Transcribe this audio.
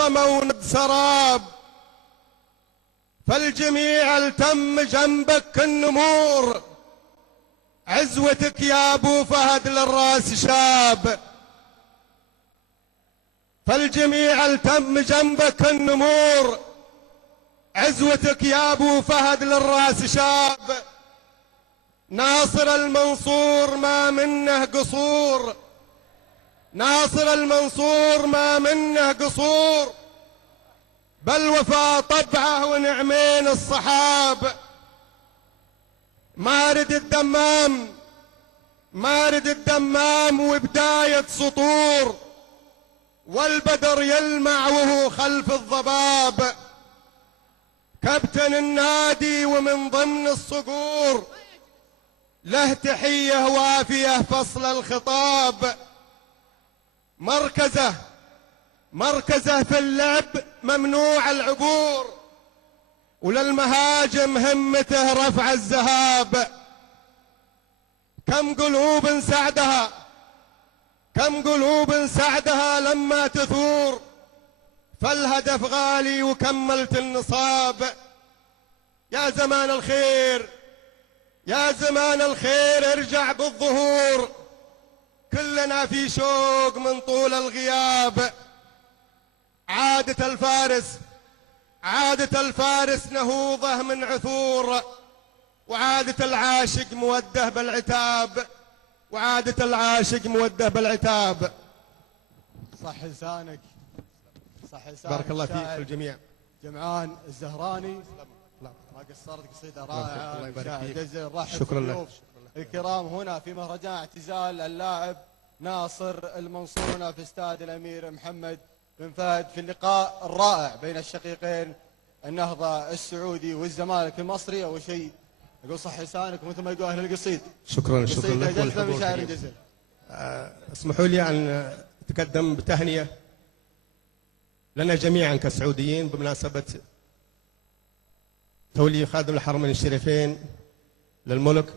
الظما وند سراب، فالجميع التم جنبك النمور، عزوتك يا ابو فهد للراس شاب. فالجميع التم جنبك النمور، عزوتك يا ابو فهد للراس شاب. ناصر المنصور ما منه قصور، ناصر المنصور ما منه قصور، بل وفى طبعه ونعمين الصحاب. مارد الدمام، مارد الدمام وبداية سطور، والبدر يلمع وهو خلف الضباب. كابتن النادي ومن ضمن الصقور، له تحية وافية فصل الخطاب. مركزه في اللعب ممنوع العبور، وللمهاجم همته رفع الذهاب. كم قلوب سعدها، كم قلوب سعدها لما تثور، فالهدف غالي وكملت النصاب. يا زمان الخير، يا زمان الخير ارجع بالظهور، كلنا في شوق من طول الغياب. عادة الفارس، عادة الفارس نهوضه من عثور، وعادة العاشق موده بالعتاب، وعادة العاشق موده بالعتاب. صح لسانك، صح لسانك. بارك الله فيك الجميع. جمعان الزهراني ما قصرت، قصيدة رائعة. الله يبارك فيك. شكرا لك. الكرام هنا في مهرجان اعتزال اللاعب ناصر المنصور هنا في استاد الامير محمد بن فهد، في اللقاء الرائع بين الشقيقين النهضة السعودي والزمالك المصري. اول شيء اقول صح لسانك مثل ما يقول اهل القصيد. شكرا لك والحضور. اسمحوا لي ان اتقدم بتهنئة لنا جميعا كسعوديين بمناسبة تولي خادم الحرمين الشريفين للملك